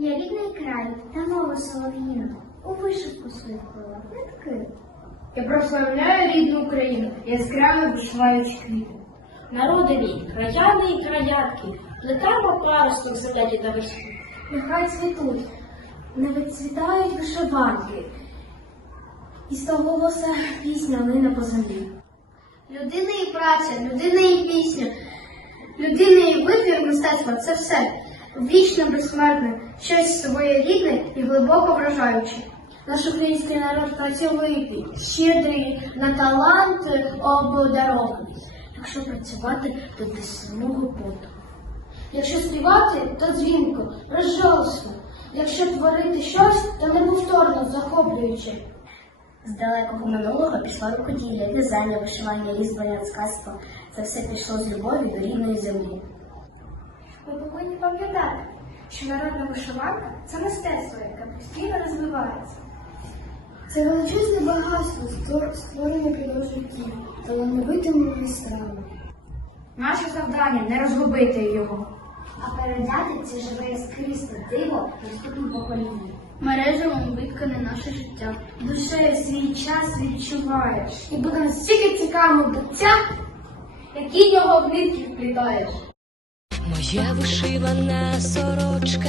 Я рідний край та мова солов'їна, у вишивку свою нитки. Я прославляю рідну Україну, яскраво вишиваючи квіти. Народи мій, краяни і краянки, плекаємо паросток заляті та вишки. Нехай цвітуть, не відцвітають вишиванки. І стоголоса пісня лине по землі. Людина і праця, людина і пісня, людина і витвір мистецтва це все. Вічно безсмертне, щось своєрідне і глибоко вражаюче. Наш український народ працьовитий, щедрий на талант обдарований. Якщо працювати, то без самого поту. Якщо співати, то дзвінко, розжалосно. Якщо творити щось, то неповторно захоплююче. З далекого минулого пішло рукоділля, в'язання, вишивання, різьблення, ткацтво. Це все пішло з любові до рідної землі. Ми повинні пам'ятати, що народна вишиванка це мистецтво, яке постійно розвивається. Це величезне багатство, створене при житті, талановитими майстрами. Наше завдання не розгубити його. А передати це живе іскристе диво наступним поколінням. Мережевим виткане наше життя. Душею свій час відчуваєш. І буде настільки цікаво буття, які нього в нитки вплітаєш. Моя вишивана сорочка